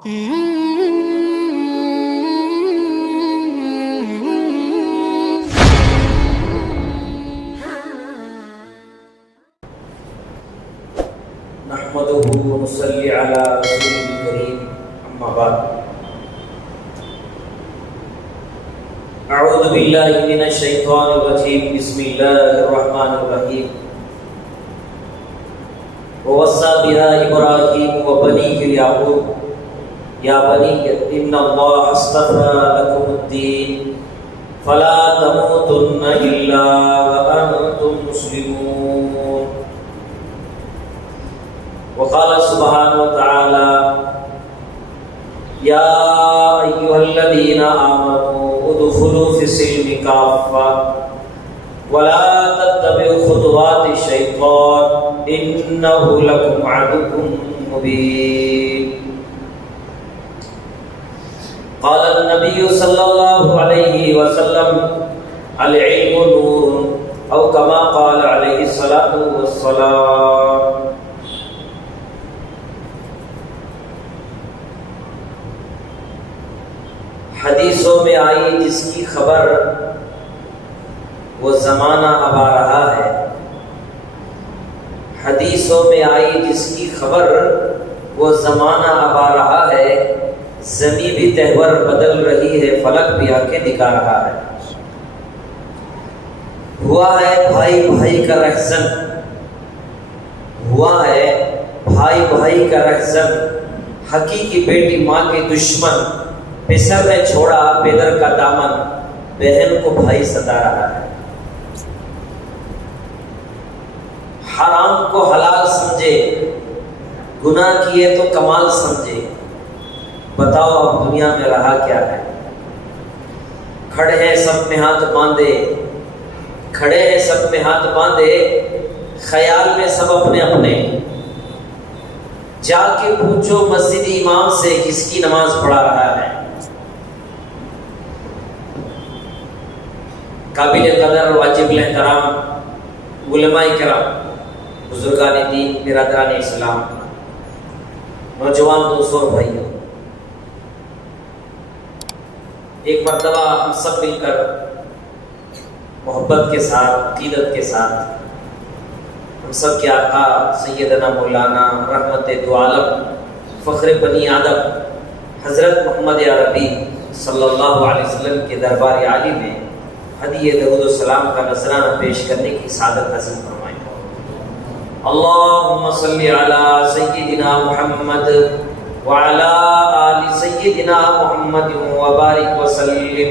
نحمده ونصلي على رسوله الكريم اما بعد اعوذ بالله من الشيطان الرجيم بسم الله الرحمن الرحيم ووصى بها ابراهيم وبنيه يعقوب يا بني ان الله اصطفى لكم الدين فلا تموتن الا وانتم مسلمون وقال سبحانه وتعالى يا أيها الذين آمنوا ادخلوا في السلم كافة ولا تتبعوا خطوات الشيطان إنه لكم عدو مبين قال النبي صلى الله عليه وسلم العلم نور أو كما قال عليه الصلاة والسلام حدیثوں میں آئی جس کی خبر وہ زمانہ اب آ رہا ہے، حدیثوں میں آئی جس کی خبر وہ زمانہ اب آ رہا ہے، زمین بھی تہور بدل رہی ہے، فلک بھی آ کے دکھا رہا ہے۔ ہوا ہے بھائی بھائی کا رہزن، ہوا ہے بھائی بھائی کا رہزن، حقیقی بیٹی ماں کے دشمن، پسر نے چھوڑا پیدر کا دامن، بہن کو بھائی ستا رہا ہے۔ حرام کو حلال سمجھے، گناہ کیے تو کمال سمجھے، بتاؤ اب دنیا میں رہا کیا ہے؟ کھڑے ہیں سب میں ہاتھ باندھے، کھڑے ہیں سب میں ہاتھ باندھے، خیال میں سب اپنے اپنے، جا کے پوچھو مسجد امام سے کس کی نماز پڑھا رہا ہے۔ قابل قدر واجب الاحترام علماء کرام، بزرگان دین، برادران اسلام، نوجوان دوستوں اور بھائیوں، ایک مرتبہ ہم سب مل کر محبت کے ساتھ، عقیدت کے ساتھ، ہم سب کے آقا سیدنا مولانا رحمت دو عالم فخر بنی آدم حضرت محمد عربی صلی اللہ علیہ وسلم کے دربار عالی میں ہدیہ درود السلام کا نذرانہ پیش کرنے کی سعادت حاصل فرمائیں۔ اللہم صلی علی سیدنا محمد وعلی آل سیدنا محمد وبارک وسلم۔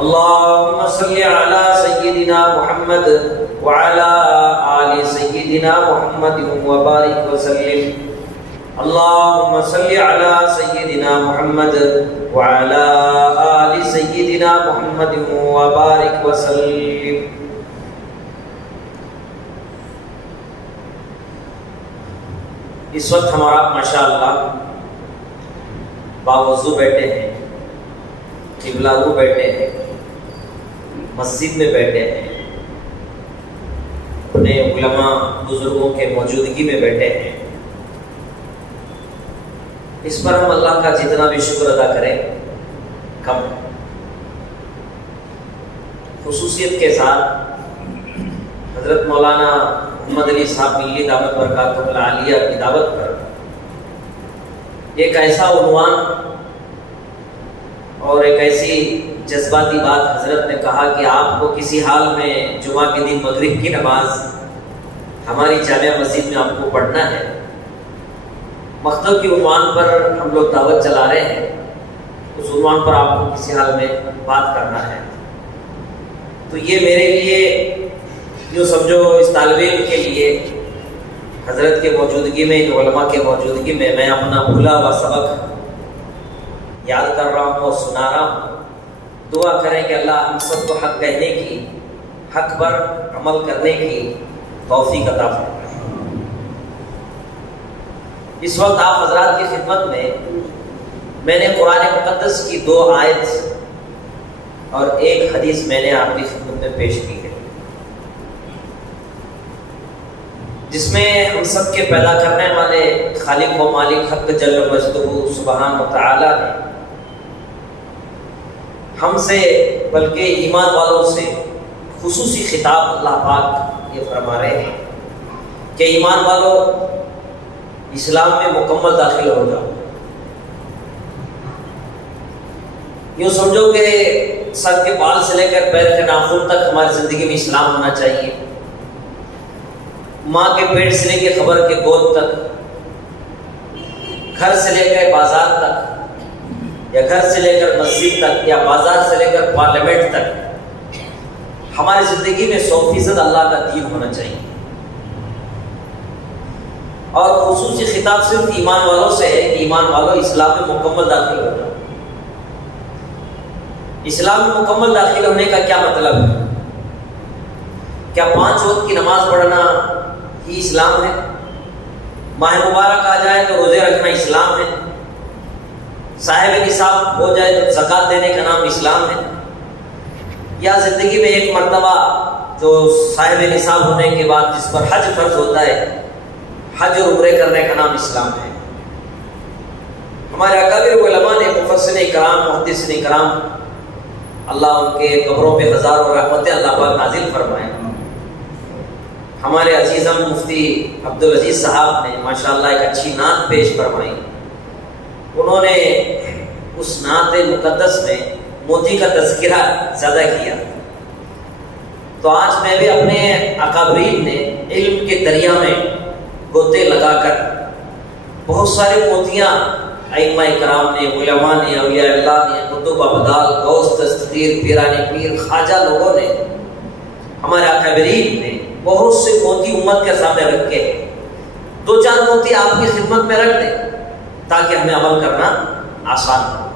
اللہم صلی علی سیدنا محمد وعلی آل سیدنا محمد وبارک وسلم۔ اللہم صلی علی سیدنا محمد وعلی آل سیدنا محمد وبارک وسلم۔ اس وقت ہمارا ماشاءاللہ باوضو بیٹھے ہیں، قبلہ رو بیٹھے ہیں، مسجد میں بیٹھے ہیں، اپنے علماء بزرگوں کے موجودگی میں بیٹھے ہیں۔ اس پر ہم اللہ کا جتنا بھی شکر ادا کریں کم ہے۔ خصوصیت کے ساتھ حضرت مولانا محمد علی صاحب ملی دعوت برکاتہ العالیہ کی دعوت پر ایک ایسا عنوان اور ایک ایسی جذباتی بات حضرت نے کہا کہ آپ کو کسی حال میں جمعہ کے دن مغرب کی نماز ہماری جامع مسجد میں آپ کو پڑھنا ہے۔ مکتب کے عنوان پر ہم لوگ دعوت چلا رہے ہیں، اس عنوان پر آپ کو کسی حال میں بات کرنا ہے۔ تو یہ میرے لیے یوں سمجھو اس طالب علم کے لیے حضرت کے موجودگی میں، علماء کے موجودگی میں میں اپنا بھولا ہوا سبق یاد کر رہا ہوں اور سنا رہا ہوں۔ دعا کریں کہ اللہ ہم سب کو حق کہنے کی، حق پر عمل کرنے کی توفیق عطا فرمائے۔ اس وقت آپ حضرات کی خدمت میں نے قرآن مقدس کی 2 آیت اور 1 حدیث میں نے آپ کی خدمت میں پیش کی ہے۔ جس میں ہم سب کے پیدا کرنے والے خالق و مالک حق جل مجدہ سبحان و تعالی نے ہم سے بلکہ ایمان والوں سے خصوصی خطاب اللہ پاک یہ فرما رہے ہیں کہ ایمان والوں اسلام میں مکمل داخل ہو جاؤ. یوں سمجھو کہ سر کے بال سے لے کر پیر کے ناخن تک ہماری زندگی میں اسلام ہونا چاہیے. ماں کے پیٹ سے لے کے خبر کے گود تک، گھر سے لے کر بازار تک، یا گھر سے لے کر مسجد تک، یا بازار سے لے کر پارلیمنٹ تک ہماری زندگی میں 100% اللہ کا دین ہونا چاہیے. اور خصوصی خطاب صرف ایمان والوں سے ہے کہ ایمان والوں اسلام میں مکمل داخل ہو جاؤ. اسلام میں مکمل داخل ہونے کا کیا مطلب ہے؟ کیا 5 وقت کی نماز پڑھنا ہی اسلام ہے؟ ماہ مبارک آ جائے تو روزے رکھنا اسلام ہے؟ صاحب نصاب ہو جائے تو زکوٰۃ دینے کا نام اسلام ہے؟ یا زندگی میں ایک مرتبہ جو صاحب نصاب ہونے کے بعد جس پر حج فرض ہوتا ہے، حج اور عمرے کرنے کا نام اسلام ہے؟ ہمارے اکابر علماء نے، مفسرین کرام، محدثین کرام، اللہ ان کے قبروں پہ ہزاروں رحمتیں اللہ پاک نازل فرمائے. ہمارے عزیزم مفتی عبدالعزیز صاحب نے ماشاءاللہ ایک اچھی نعت پیش فرمائی. انہوں نے اس نعت مقدس میں موتی کا تذکرہ زیادہ کیا. تو آج میں بھی اپنے اکابرین نے علم کے دریا میں گوتے لگا کر بہت سارے موتیاں ائمہ کرام نے، علماء نے، اولیاء اللہ نے، قطب ابدال، غوث دستگیر، پیران پیر، خواجہ لوگوں نے، ہمارے اکابرین نے بہت سے موتی امت کے سامنے رکھے. 2-4 موتی آپ کی خدمت میں رکھ دیں تاکہ ہمیں عمل کرنا آسان ہو.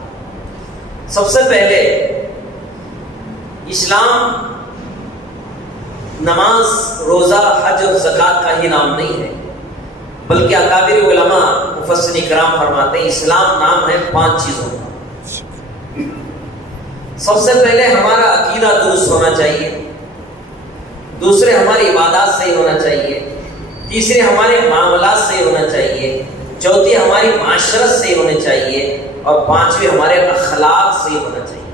سب سے پہلے اسلام نماز، روزہ، حج اور زکوٰۃ کا ہی نام نہیں ہے، بلکہ اکابر علماء مفسرین کرام فرماتے ہیں اسلام نام ہے 5 چیزوں کا. سب سے پہلے ہمارا عقیدہ درست ہونا چاہیے، دوسرے ہماری عبادات صحیح ہونا چاہیے، تیسرے ہمارے معاملات صحیح ہونا چاہیے، چوتھی ہماری معاشرت صحیح ہونی چاہیے، اور 5ویں ہمارے اخلاق صحیح ہونا چاہیے.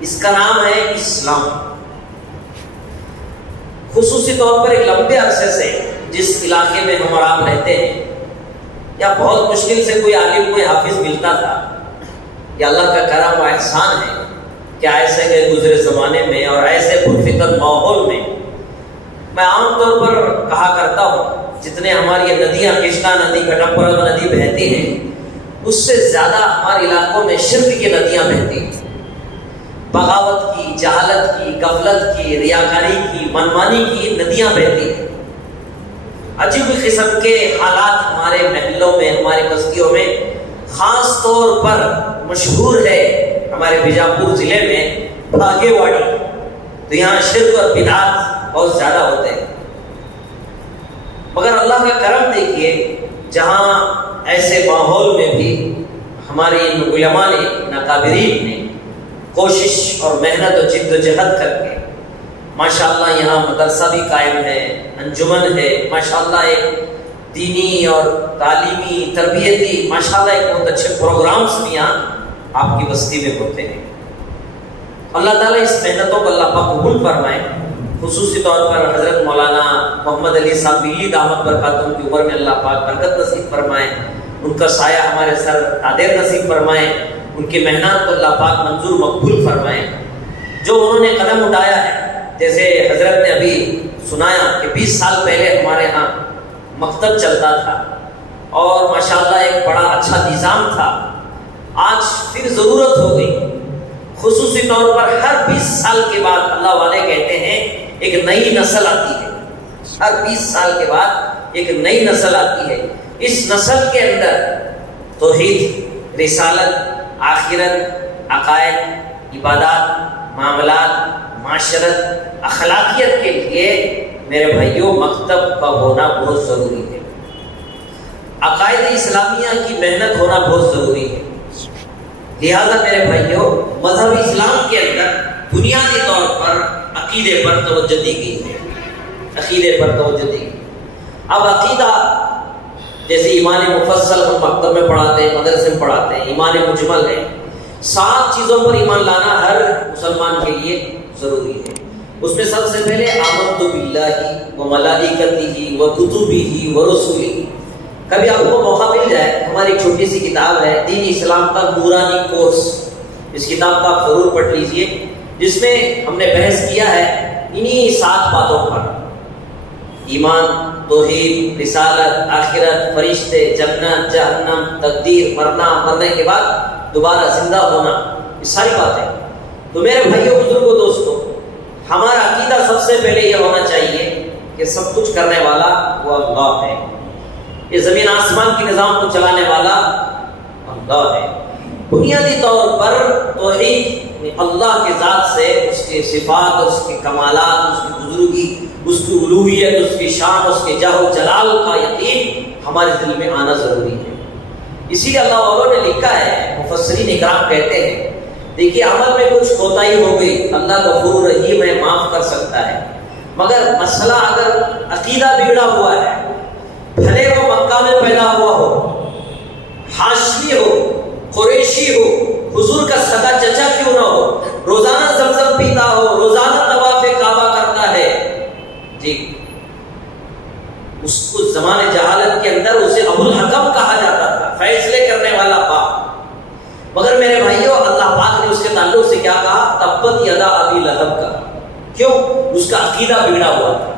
اس کا نام ہے اسلام. خصوصی طور پر ایک لمبے عرصے سے جس علاقے میں ہم اور آپ رہتے ہیں، یا بہت مشکل سے کوئی عالم، کوئی حافظ ملتا تھا، یا اللہ کا کرم و احسان ہے کہ ایسے کے گزرے زمانے میں اور ایسے پرفکر ماحول میں میں عام طور پر کہا کرتا ہوں جتنے ہماری یہ ندیاں، کرشنا ندی، کٹمپرم ندی بہتی ہیں، اس سے زیادہ ہمارے علاقوں میں شرک کی ندیاں بہتی ہیں. بغاوت کی، جہالت کی، غفلت کی، ریاکاری کی، منمانی کی ندیاں بہتی ہیں. عجیب قسم کے حالات ہمارے محلوں میں، ہماری بستیوں میں، خاص طور پر مشہور ہے ہمارے بیجاپور ضلع میں بھاگے واڑی. تو یہاں شرک اور بدعات بہت زیادہ ہوتے ہیں. مگر اللہ کا کرم دیکھیے، جہاں ایسے ماحول میں بھی ہمارے ان علماء نے، ان اکابرین نے کوشش اور محنت اور جد و جہد کر کے ماشاءاللہ یہاں مدرسہ بھی قائم ہے، انجمن ہے، ماشاءاللہ ایک دینی اور تعلیمی تربیتی ماشاءاللہ ایک بہت اچھے پروگرامز بھی یہاں آپ کی بستی میں ہوتے ہیں. اللہ تعالیٰ اس محنتوں کو اللہ پاک قبول فرمائے. خصوصی طور پر حضرت مولانا محمد علی صاحب بلی دامت برکاتہ کی عمر میں اللہ پاک برکت نصیب فرمائے، ان کا سایہ ہمارے سر قادر نصیب فرمائے، ان کی محنت کو اللہ پاک منظور مقبول فرمائے. جو انہوں نے قدم اٹھایا ہے، جیسے حضرت نے ابھی سنایا کہ 20 سال پہلے ہمارے ہاں مکتب چلتا تھا اور ماشاءاللہ ایک بڑا اچھا نظام تھا. آج پھر ضرورت ہو گئی، خصوصی طور پر ہر 20 سال کے بعد اللہ والے کہتے ہیں ایک نئی نسل آتی ہے. ہر 20 سال کے بعد ایک نئی نسل آتی ہے. اس نسل کے اندر توحید، رسالت، آخرت، عقائد، عبادات، معاملات، معاشرت، اخلاقیت کے لیے میرے بھائیوں مکتب کا ہونا بہت ضروری ہے. عقائد اسلامیہ کی محنت ہونا بہت ضروری ہے. لہذا میرے بھائیوں مذہب اسلام کے اندر بنیادی طور پر عقیدے پر توجہ دی گئی ہے. عقیدے پر توجہ دی گئی. اب عقیدہ جیسے ایمان مفصل ہم مکتب میں پڑھاتے ہیں، مدرسے میں پڑھاتے ہیں، ایمان مجمل ہے، 7 چیزوں پر ایمان لانا ہر مسلمان کے لیے ضروری ہے۔ اس میں سب سے پہلے آمنت باللہ و ملائکتہ و کتبہ و رسلہ۔ کبھی آپ کو موقع مل جائے، ہماری ایک چھوٹی سی کتاب ہے دین اسلام کا نورانی کورس، اس کتاب کا آپ ضرور پڑھ لیجئے، جس میں ہم نے بحث کیا ہے انہی 7 باتوں پر: ایمان، توحید، رسالت، آخرت، فرشتے، جنت، جہنم، تقدیر، مرنے کے بعد دوبارہ زندہ ہونا، یہ ساری باتیں۔ تو میرے بھائیوں، بزرگوں، دوستوں، ہمارا عقیدہ سب سے پہلے یہ ہونا چاہیے کہ سب کچھ کرنے والا وہ اللہ ہے، یہ زمین آسمان کے نظام کو چلانے والا اللہ ہے۔ بنیادی طور پر توحید اللہ کے ذات سے، اس کے صفات، اس کے کمالات، اس کی بزرگی، اس کی الوہیت، اس کی شان، اس کے جاہ و جلال کا یقین ہمارے دل میں آنا ضروری ہے۔ اسی لیے اللہ والوں نے لکھا ہے، مفسرین اکرام کہتے ہیں، دیکھیے عمل میں کچھ کوتاہی ہو گئی، اللہ غفور رحیم ہے، معاف کر سکتا ہے، مگر مسئلہ اگر عقیدہ بگڑا ہوا ہے، بھلے وہ مکہ میں پیدا ہوا ہو، ہاشمی ہو، قریشی ہو، حضور کا سگا چچا کیوں نہ ہو، روزانہ زمزم پیتا ہو، روزانہ طواف کعبہ کرتا ہے، جی اس زمانے جہالت کے اندر اسے ابو الحکم کہا جاتا تھا، فیصلے کرنے والا باپ، مگر میرے بھائیوں اللہ پاک نے اس کے تعلق سے کیا کہا؟ تبت یدا ابی لہب کا۔ کیوں؟ اس کا عقیدہ بگڑا ہوا تھا۔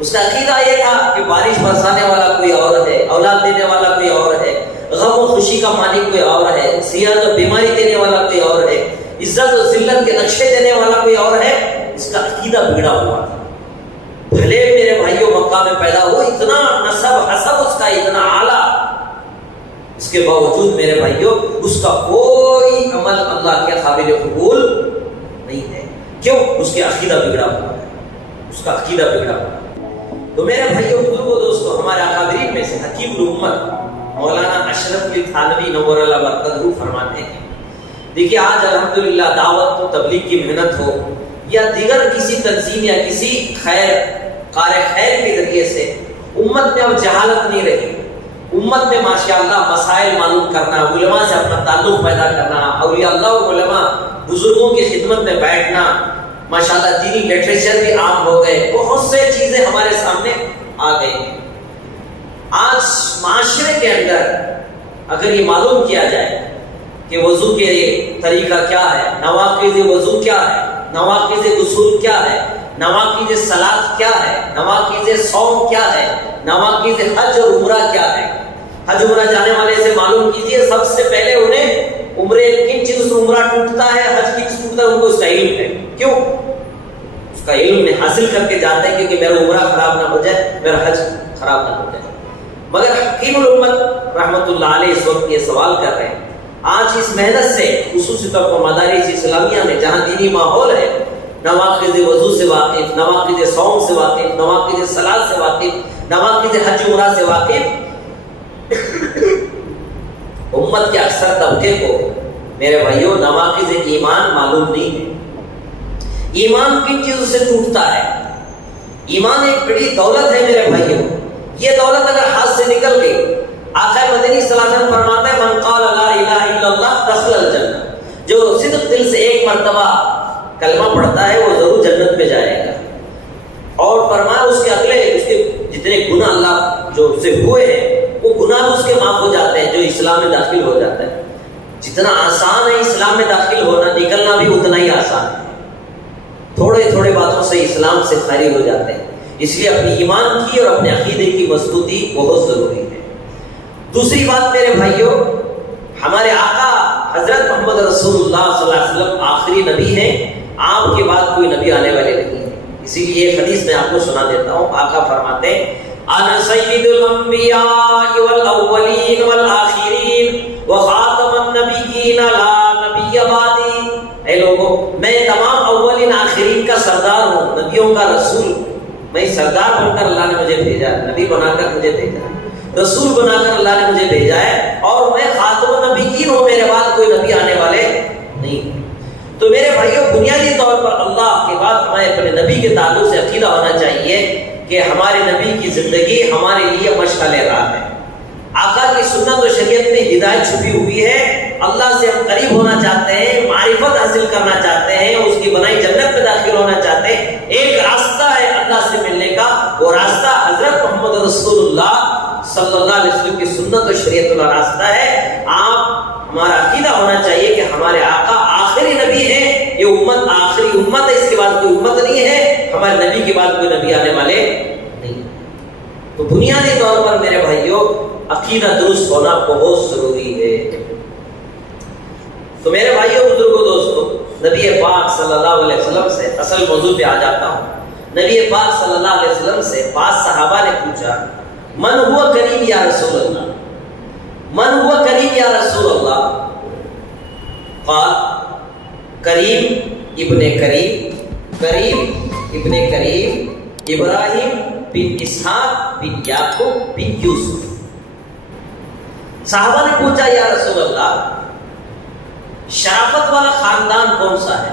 اس کا عقیدہ یہ تھا کہ بارش برسانے والا کوئی اور ہے، اولاد دینے والا کوئی اور ہے، غم و خوشی کا مالک کوئی اور ہے، صحت و بیماری دینے والا کوئی اور ہے، عزت و ذلت کے نقشے دینے والا کوئی اور ہے۔ اس کا عقیدہ بگڑا ہوا تھا۔ بھلے میرے بھائیوں مکہ میں پیدا ہو، اتنا نسب حسب اس کا اتنا اعلیٰ، اس کے باوجود میرے بھائیوں اس کا کوئی عمل اللہ کے قابل قبول نہیں ہے۔ کیوں؟ اس کے عقیدہ بگڑا ہوا ہے، اس کا عقیدہ بگڑا ہوا ہے۔ تو میرے بھائیوں، بزرگوں، دوستوں، ہمارے اکابرین میں سے حکیم الامت مولانا اشرف علی تھانوی نور اللہ برکتہ فرماتے ہیں، دیکھیے آج الحمدللہ دعوت و تبلیغ کی محنت ہو یا دیگر کسی تنظیم یا کسی کار خیر کے ذریعے سے امت میں اب جہالت نہیں رہی، امت میں ماشاءاللہ مسائل معلوم کرنا، علماء سے اپنا تعلق پیدا کرنا، اولیاء اللہ و علماء بزرگوں کی خدمت میں بیٹھنا، ماشاءاللہ دینی لٹریچر بھی عام ہو گئے، بہت سے چیزیں ہمارے سامنے آ گئی ہیں۔ آج معاشرے کے اندر اگر یہ معلوم کیا جائے کہ وضو کے طریقہ کیا ہے، نواقض وضو کیا ہے، نواقض غسل کیا ہے، نواقض صلاۃ کیا ہے، نواقض صوم کیا ہے، نواقض حج اور عمرہ کیا ہے، حج عمرہ جانے والے سے معلوم کیجئے سب سے پہلے انہیں عمرے کن چیزوں سے عمرہ ٹوٹتا ہے، حج کی چیز ٹوٹتا ہے، ان کو اس کا علم ہے۔ کیوں؟ اس کا علم حاصل کر کے جاتے ہیں کیونکہ میرا عمرہ خراب نہ ہو جائے، میرا حج خراب نہ ہو جائے۔ مگر حکیم الامت رحمت اللہ علیہ اس وقت یہ سوال کر رہے ہیں، آج اس محنت سے خصوصی طور پر مدارس اسلامیہ میں جہاں دینی ماحول ہے، نواقض وضو سے واقف، نواقض صوم سے واقف، نواقض صلاۃ سے واقف، نواقض حج عمرہ سے واقف، امت کے اکثر طبقے کو میرے بھائیوں نواقض ایمان معلوم نہیں ہے۔ ایمان کن چیزوں سے ٹوٹتا ہے؟ ایمان ایک بڑی دولت ہے میرے بھائیوں، یہ دولت اگر ہاتھ سے نکل گئی، آقا مدنی صلی اللہ علیہ وسلم فرماتا ہے من قال لا الہ الا اللہ دخل الجنہ، جو صدق دل سے ایک مرتبہ کلمہ پڑھتا ہے وہ ضرور جنت میں جائے گا، اور فرمایا اس کے اگلے اس کے جتنے گناہ اللہ جو اس سے ہوئے ہیں وہ گناہ بھی اس کے معاف ہو جاتے ہیں جو اسلام میں داخل ہو جاتا ہے۔ جتنا آسان ہے اسلام میں داخل ہونا، نکلنا بھی اتنا ہی آسان ہے، تھوڑے تھوڑے باتوں سے اسلام سے خارج ہو جاتے ہیں۔ اس لیے اپنی ایمان کی اور اپنے عقیدے کی مضبوطی بہت ضروری ہے۔ دوسری بات میرے بھائیوں، ہمارے آقا حضرت محمد رسول اللہ صلی اللہ علیہ وسلم آخری نبی ہیں، آپ کے بعد کوئی نبی آنے والے نہیں ہیں۔ اسی لیے ایک حدیث میں آپ کو سنا دیتا ہوں، آقا فرماتے ہیں انا سید الانبیاء والاولین والآخرین وخاتم النبیین لا نبی بعدی۔ اے لوگوں، میں تمام اولین آخرین کا سردار ہوں، نبیوں کا رسول، میں سردار بن کر اللہ نے مجھے بھیجا، نبی بنا کر مجھے بھیجا، رسول بنا کر اللہ نے مجھے بھیجا ہے، اور میں خاتم النبیین ہوں، میرے بعد کوئی نبی آنے والے نہیں۔ تو میرے بھائیوں، بنیادی طور پر اللہ کے بعد ہمیں اپنے نبی کے تعلق سے عقیدہ ہونا چاہیے کہ ہمارے نبی کی کی زندگی ہمارے لیے مشعل راہ ہے۔ آقا کی سنت و شریعت میں ہدایت چھپی ہوئی ہے۔ اللہ سے ہم قریب ہونا چاہتے ہیں، معرفت حاصل کرنا چاہتے ہیں، اس کی بنائی جنت میں داخل ہونا چاہتے ہیں۔ ایک راستہ ہے اللہ سے ملنے کا، وہ راستہ حضرت محمد رسول اللہ صلی اللہ علیہ وسلم کی سنت و شریعت والا راستہ ہے۔ ہمارا عقیدہ ہونا چاہیے کہ ہمارے آقا آخری نبی ہیں، یہ امت آخری امت ہے، اس کے بعد کوئی امت نہیں ہے، ہمارے نبی کے بعد کوئی نبی آنے والے نہیں۔ تو بنیادی طور پر میرے بھائیوں عقیدہ درست ہونا بہت ضروری ہے۔ تو میرے بھائیوں بزرگوں دوستوں، نبی پاک صلی اللہ علیہ وسلم سے اصل موضوع پہ آ جاتا ہوں۔ نبی پاک صلی اللہ علیہ وسلم سے بعض صحابہ نے پوچھا من ہوا کریم یا رسول اللہ، من ہوا کریم یا رسول اللہ؟ قال کریم ابن کریم، کریم ابن کریم ابراہیم بن اسحاق بن یعقوب بن یوسف۔ صحابہ نے پوچھا یا رسول اللہ شرافت والا خاندان کون سا ہے،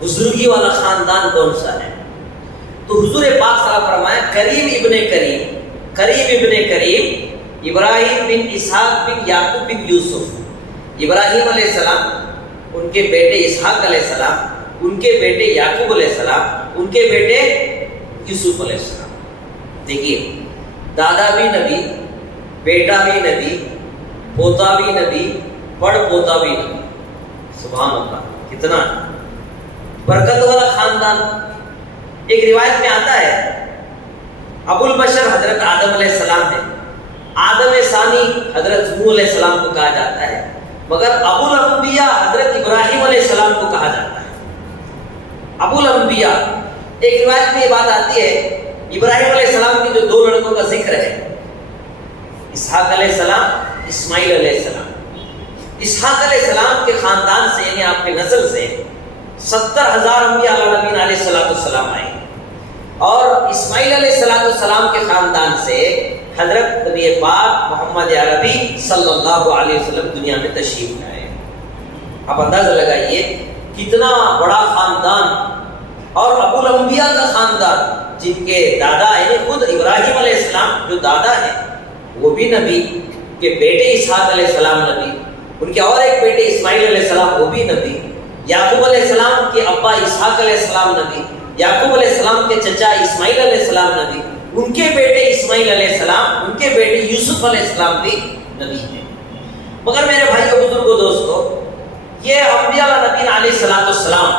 بزرگی والا خاندان کون سا ہے؟ تو حضور پاک صلی اللہ علیہ وسلم فرمایا کریم ابن کریم، کریم ابن کریم ابراہیم بن اسحاق بن یعقوب بن یوسف۔ ابراہیم علیہ السلام، ان کے بیٹے اسحاق علیہ السلام، ان کے بیٹے یعقوب علیہ السلام، ان کے بیٹے یوسف علیہ السلام۔ دیکھیے دادا بھی نبی، بیٹا بھی نبی، پوتا بھی نبی، پڑ پوتا بھی نبی۔ سبحان اللہ، کتنا برکت والا خاندان۔ ایک روایت میں آتا ہے ابو البشر حضرت آدم علیہ السلام ہے، آدم ثانی حضرت نوح علیہ السلام کو کہا جاتا ہے، مگر ابو الانبیاء حضرت ابراہیم علیہ السلام کو کہا جاتا ہے۔ ابو الانبیاء، ایک روایت میں یہ بات آتی ہے ابراہیم علیہ السلام کے جو دو لڑکوں کا ذکر ہے، اسحاق علیہ السلام، اسماعیل علیہ السلام۔ اسحاق علیہ السلام کے خاندان سے یعنی آپ کے نسل سے 70,000 انبیاء نبی علیہ السلام آئے، اور اسماعیل علیہ السلام کے خاندان سے حضرت نبی پاک محمد عربی صلی اللہ علیہ وسلم دنیا میں تشریف لائے۔ آپ اندازہ لگائیے کتنا بڑا خاندان، اور ابو الانبیاء کا خاندان جن کے دادا یعنی خود ابراہیم علیہ السلام جو دادا ہیں وہ بھی نبی، کے بیٹے اسحاق علیہ السلام نبی، ان کے اور ایک بیٹے اسماعیل علیہ السلام وہ بھی نبی، یعقوب علیہ السلام کے ابا اسحاق علیہ السلام نبی، یعقوب علیہ السلام کے چچا اسماعیل علیہ السلام نبی، ان کے بیٹے اسماعیل علیہ السلام، ان کے بیٹے یوسف علیہ السلام بھی نبی ہیں۔ مگر میرے بھائیو بزرگوں دوستو، یہ انبیاء نبی علیہ السلام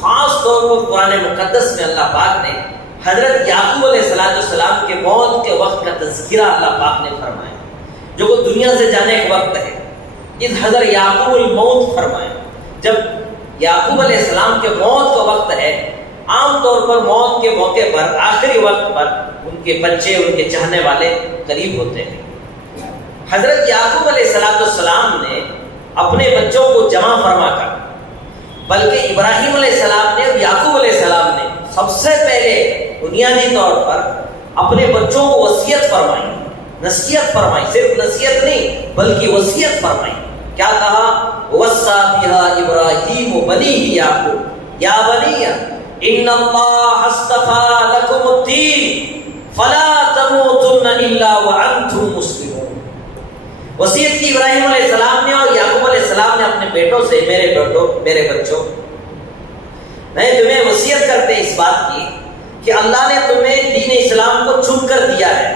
خاص طور پر قرآن مقدس میں اللہ پاک نے حضرت یعقوب علیہ السلام کے موت کے وقت کا تذکرہ اللہ پاک نے فرمایا، جو وہ دنیا سے جانے کے وقت ہے، اس حضرت یعقوب الموت فرمایا۔ جب یعقوب علیہ السلام کے موت کا وقت ہے، عام طور پر موت کے موقع پر آخری وقت پر ان کے بچے، ان کے چاہنے والے قریب ہوتے ہیں۔ حضرت یعقوب علیہ السلام نے اپنے بچوں کو جمع فرما کر، بلکہ ابراہیم علیہ السلام نے اور یعقوب علیہ السلام نے سب سے پہلے بنیادی طور پر اپنے بچوں کو وصیت فرمائی، نصیحت فرمائی، صرف نصیحت نہیں بلکہ وصیت فرمائی۔ کیا کہا؟ وصّى بها ابراہیم بنیہ یعقوب یا بنی ان اللہ اصطفى لكم الدین فلا تموتن الا وانتم مسلمون۔ وصیت کی ابراہیم علیہ السلام نے اور یعقوب علیہ السلام نے اپنے بیٹوں سے، میرے بچوں، میں تمہیں وصیت کرتے اس بات کی کہ اللہ نے تمہیں دین اسلام کو چن کر دیا ہے،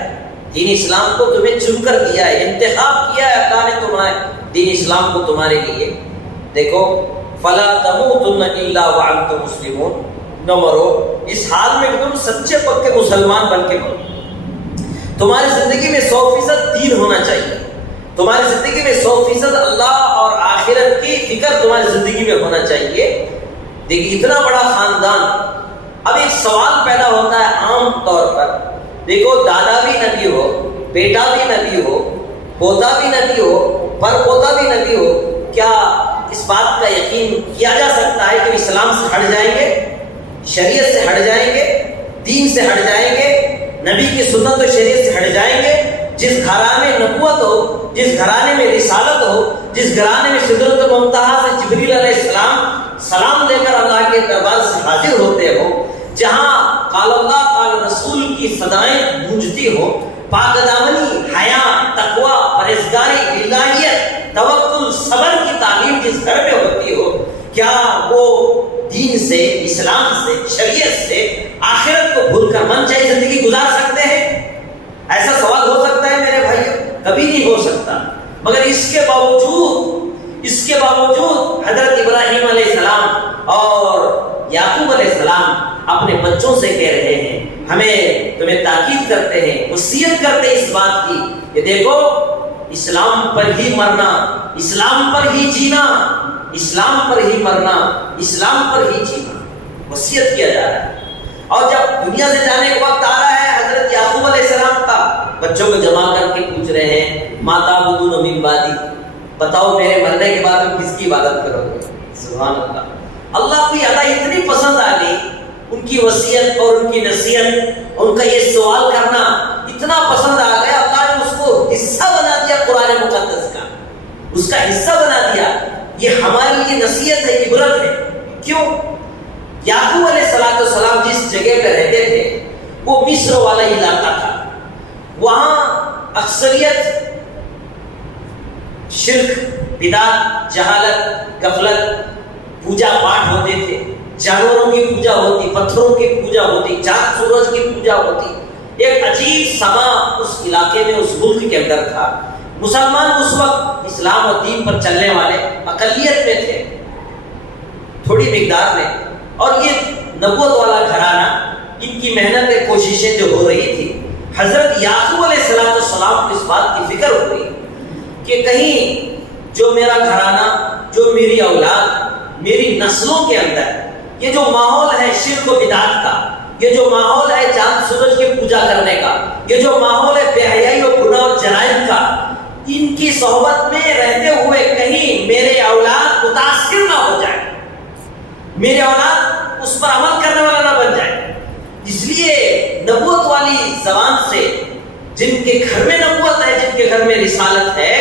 دین اسلام کو تمہیں چن کر دیا ہے، انتخاب کیا ہے اللہ نے تمہارے دین اسلام کو تمہارے لیے۔ دیکھو فلا تموتن الا وانتم مسلمون، نہ مرو اس حال میں کہ تم سچے پکے مسلمان بن کے مرو۔ تمہاری زندگی میں 100% دین ہونا چاہیے، تمہاری زندگی میں 100% اللہ اور آخرت کی فکر تمہاری زندگی میں ہونا چاہیے۔ دیکھیے اتنا بڑا خاندان، اب ایک سوال پیدا ہوتا ہے عام طور پر، دیکھو دادا بھی نبی ہو، بیٹا بھی نبی ہو، پوتا بھی نبی ہو، پر پوتا بھی نبی ہو، کیا اس بات کا یقین کیا جا سکتا ہے کہ اسلام سے ہٹ جائیں گے، شریعت سے ہٹ جائیں گے، دین سے ہٹ جائیں گے، نبی کی سنت و شریعت سے ہٹ جائیں گے؟ جس گھرانے میں نبوت ہو، جس گھرانے میں رسالت ہو، جس گھرانے میں سدرۃ المنتہا سے جبریل علیہ السلام سلام دے کر اللہ کے دربار سے حاضر ہوتے ہو، جہاں قال اللہ قال رسول کی صدائیں گونجتی ہو، ہو، پاک دامنی، حیا، تقوی، پرہیزگاری، الہیت، توکل، صبر کی تعلیم جس گھر میں ہوتی ہو، کیا وہ دین سے، اسلام سے، شریعت سے آخرت کو بھول کر من چاہی زندگی گزار سکتے ہیں؟ ایسا سوال ہو سکتا ہے میرے بھائیو؟ کبھی نہیں ہو سکتا۔ مگر اس کے باوجود حضرت ابراہیم علیہ السلام اور یعقوب علیہ السلام اپنے بچوں سے کہہ رہے ہیں، تمہیں تاکید کرتے ہیں، وصیت کرتے ہیں اس بات کی کہ دیکھو، اسلام پر ہی مرنا، اسلام پر ہی جینا، اسلام پر ہی مرنا، اسلام پر ہی جینا، وصیت کیا جا رہا ہے۔ اور جب دنیا سے جانے کا وقت آ رہا ہے حضرت یعقوب علیہ السلام کا، بچوں کو جمع کر کے پوچھ رہے ہیں، ما تعبدون من بعدی، بتاؤ میرے مرنے کے بعد تم کس کی عبادت کرو گے؟ سبحان اللہ، اللہ کو یہ ادا اتنی پسند آ گئی، ان کی وصیت اور ان کی نصیحت، ان کا یہ سوال کرنا اتنا پسند آ گیا، اللہ نے اس کو حصہ بنا دیا قرآن مقدس کا، اس کا حصہ بنا دیا۔ یہ ہمارے لیے نصیحت ہے، عبرت ہے۔ کیوں؟ یعقوب علیہ السلام جس جگہ پہ رہتے تھے وہ مصر والا علاقہ تھا، وہاں اکثریت شرک، بدعت، جہالت، غفلت، پوجا پاٹ ہوتے تھے، جانوروں کی پوجا ہوتی، پتھروں کی پوجا ہوتی، چاند سورج کی پوجا ہوتی۔ ایک عجیب سما اس علاقے میں، اس ملک کے اندر تھا۔ مسلمان اس وقت اسلام اور دین پر چلنے والے اقلیت میں تھے، تھوڑی مقدار میں، اور یہ نبوت والا گھرانہ، ان کی محنت کوششیں جو ہو رہی تھی، حضرت یعقوب علیہ السلام کو اس بات کی فکر ہو گئی کہ کہیں جو میرا گھرانہ، جو میری اولاد، میری نسلوں کے اندر یہ جو ماحول ہے شرک و بدعت کا، یہ جو ماحول ہے چاند سورج کی پوجا کرنے کا، یہ جو ماحول ہے بے حیائی اور گناہ اور جرائم کا، ان کی صحبت میں رہتے ہوئے کہیں میرے اولاد متاثر نہ ہو جائے، میرے اولاد اس پر عمل کرنے والا نہ بن جائے۔ اس لیے نبوت والی زبان سے، جن کے گھر میں نبوت ہے، جن کے گھر میں رسالت ہے،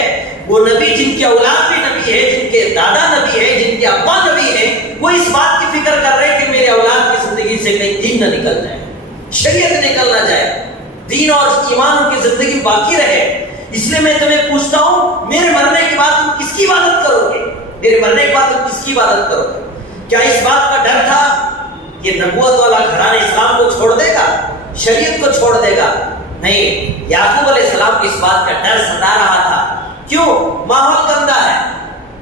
وہ نبی جن کی اولاد بھی نبی ہے، جن کے دادا نبی ہے، جن کے ابا نبی ہے، وہ اس بات کی فکر کر رہے ہیں کہ میرے اولاد کی زندگی سے کہیں دین نہ نکل جائے، شریعت نکل نہ جائے، دین اور ایمان کی زندگی باقی رہے۔ اس لیے میں تمہیں پوچھتا ہوں، میرے مرنے کے بعد تم کس کی عبادت کرو گے؟ میرے مرنے کے بعد تم کس کی عبادت کرو گے؟ کیا اس بات کا ڈر تھا کہ نبوت والا گھرانہ اسلام کو چھوڑ دے گا، شریعت کو چھوڑ دے گا؟ نہیں، یعقوب علیہ السلام کو اس بات کا ڈر ستا رہا تھا۔ کیوں؟ ماحول گندا ہے،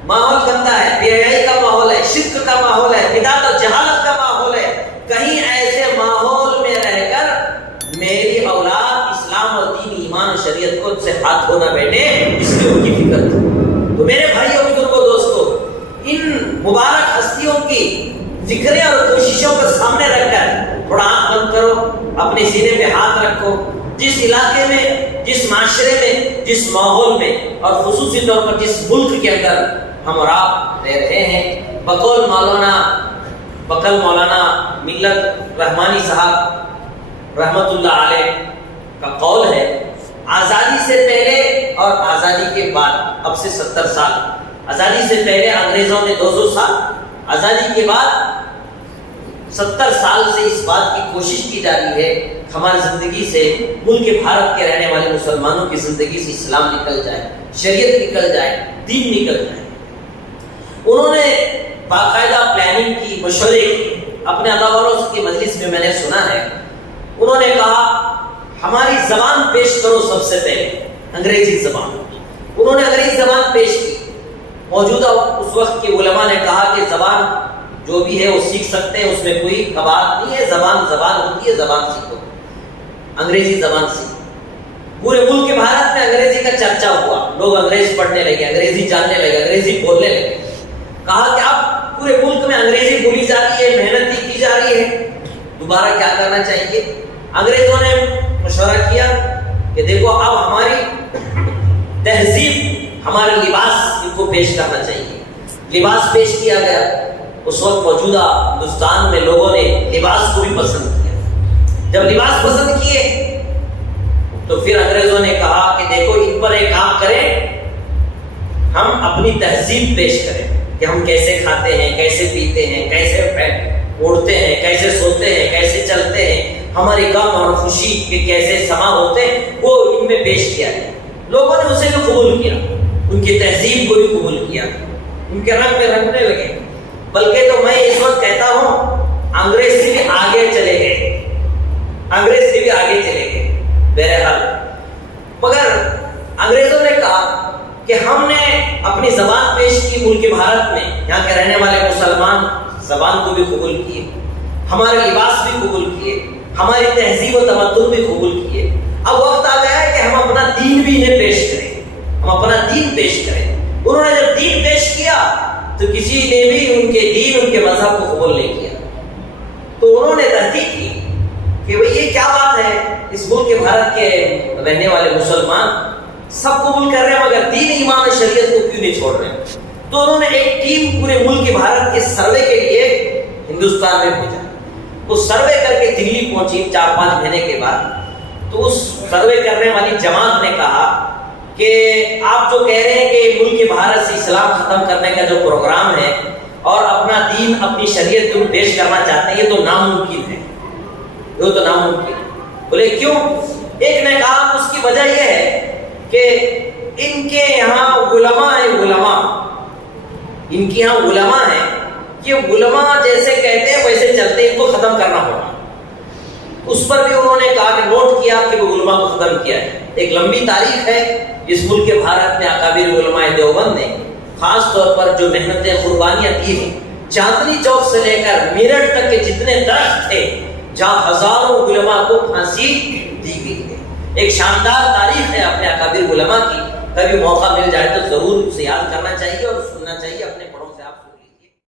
ماحول گندا ہے، بے حیائی کا ماحول ہے، شرک کا ماحول ہے، بدعت اور جہالت کا ماحول ہے۔ کہیں ایسے ماحول میں رہ کر میری اولاد اسلام اور دین، ایمان اور شریعت کو سے ہاتھ دھو نہ بیٹھے، اس لیے ان کی فکر تھی۔ تو میرے بھائیوں، بزرگوں، دوستوں، ان مبارک ہستیوں کی فکریں اور کوششوں کو سامنے رکھ کر تھوڑا آنکھ بند کرو، اپنے سینے پہ ہاتھ رکھو۔ جس علاقے میں، جس معاشرے میں، جس ماحول میں، اور خصوصی طور پر جس ملک کے اندر ہم اور آپ رہ رہے ہیں، بقول مولانا ملت رحمانی صاحب رحمت اللہ علیہ کا قول ہے، آزادی سے پہلے اور آزادی کے بعد، اب سے 70 سال، آزادی سے پہلے انگریزوں نے 200 سال، آزادی کے بعد 70 سال سے اس بات کی کوشش کی جا رہی ہے ہماری زندگی سے، ملک بھارت کے رہنے والے مسلمانوں کی زندگی سے اسلام نکل جائے، شریعت نکل جائے، دین نکل جائے۔ انہوں نے باقاعدہ پلاننگ کی، مشورے کی، اپنے علاوہ کی مجلس میں نے سنا ہے، انہوں نے کہا ہماری زبان پیش کرو سب سے پہلے، انگریزی زبان۔ انہوں نے انگریزی زبان پیش کی۔ موجودہ اس وقت کے علماء نے کہا کہ زبان جو بھی ہے وہ سیکھ سکتے ہیں، اس میں کوئی قباحت نہیں ہے، زبان ہوتی ہے، زبان سیکھو، انگریزی زبان سیکھو۔ پورے ملک بھارت میں انگریزی کا چرچا ہوا، لوگ انگریزی پڑھنے لگے، انگریزی جاننے لگے، انگریزی بولنے لگے۔ کہا کہ اب پورے ملک میں انگریزی بولی جا رہی ہے، محنت کی جا رہی ہے، دوبارہ کیا کرنا چاہیے؟ انگریزوں نے مشورہ کیا کہ دیکھو اب ہماری تہذیب، ہمارے لباس ان کو پیش کرنا چاہیے۔ لباس پیش کیا گیا۔ اس وقت موجودہ ہندوستان میں لوگوں نے لباس کو بھی پسند کیا۔ جب لباس پسند کیے تو پھر انگریزوں نے کہا کہ دیکھو ان پر ایک کام کریں، ہم اپنی تہذیب پیش کریں کہ ہم کیسے کھاتے ہیں، کیسے پیتے ہیں، کیسے اڑتے ہیں، کیسے سوتے ہیں، کیسے چلتے ہیں، ہمارے غم اور خوشی کے کیسے سما ہوتے ہیں وہ ان میں پیش کیا ہے۔ لوگوں نے اسے بھی قبول کیا، ان کی تہذیب کو بھی قبول کیا، ان کے رنگ میں رنگنے لگے۔ بلکہ تو میں اس وقت کہتا ہوں انگریز سے بھی آگے چلے گئے، انگریز سے بھی آگے چلے گئے بہرحال۔ مگر انگریزوں نے کہا کہ ہم نے اپنی زبان پیش کی ملک بھارت میں، یہاں کے رہنے والے مسلمان زبان کو بھی قبول کیے، ہمارے لباس بھی قبول کیے، ہماری تہذیب و تمدن بھی قبول کیے۔ اب وقت آ گیا ہے کہ ہم اپنا دین بھی انہیں پیش کریں، ہم اپنا دین پیش کریں۔ انہوں نے جب دین پیش کیا تو کسی نے بھی ان کے دین، ان کے مذہب کو قبول نہیں کیا۔ تو انہوں نے تحقیق کی کہ بھئی یہ کیا بات ہے، اس ملک بھارت کے رہنے والے مسلمان سب قبول کر رہے ہیں مگر دین، ایمان اور شریعت کو کیوں نہیں چھوڑ رہے؟ تو انہوں نے ایک ٹیم پورے ملک بھارت کے سروے کے لیے ہندوستان میں بھیجا۔ وہ سروے کر کے دلی پہنچی 4-5 مہینے کے بعد۔ تو اس سروے کرنے والی جماعت نے کہا کہ آپ جو کہہ رہے ہیں کہ ملک بھارت سے اسلام ختم کرنے کا جو پروگرام ہے اور اپنا دین، اپنی شریعت کو پیش کرنا چاہتے ہیں، یہ تو ناممکن ہے، یہ تو ناممکن ہے۔ بولے کیوں؟ ایک نے کہا اس کی وجہ یہ ہے کہ ان کے یہاں علماء ہیں، علماء ان کے یہاں علماء ہیں، یہ علماء جیسے کہتے ہیں ویسے چلتے، ان کو ختم کرنا ہوگا۔ اس پر بھی انہوں نے کہا کہ نوٹ کیا کہ وہ علماء کو ختم کیا ہے۔ ایک لمبی تاریخ ہے اس ملک کے بھارت میں اکابر علماء دیوبند نے خاص طور پر جو محنتیں قربانیاں دی ہیں، چاندنی چوک سے لے کر میرٹھ تک کے جتنے درخت تھے جہاں ہزاروں علماء کو پھانسی دی گئی ہے۔ ایک شاندار تاریخ ہے اپنے اکابر علماء کی، کبھی موقع مل جائے تو ضرور اسے یاد کرنا چاہیے اور سننا چاہیے اپنے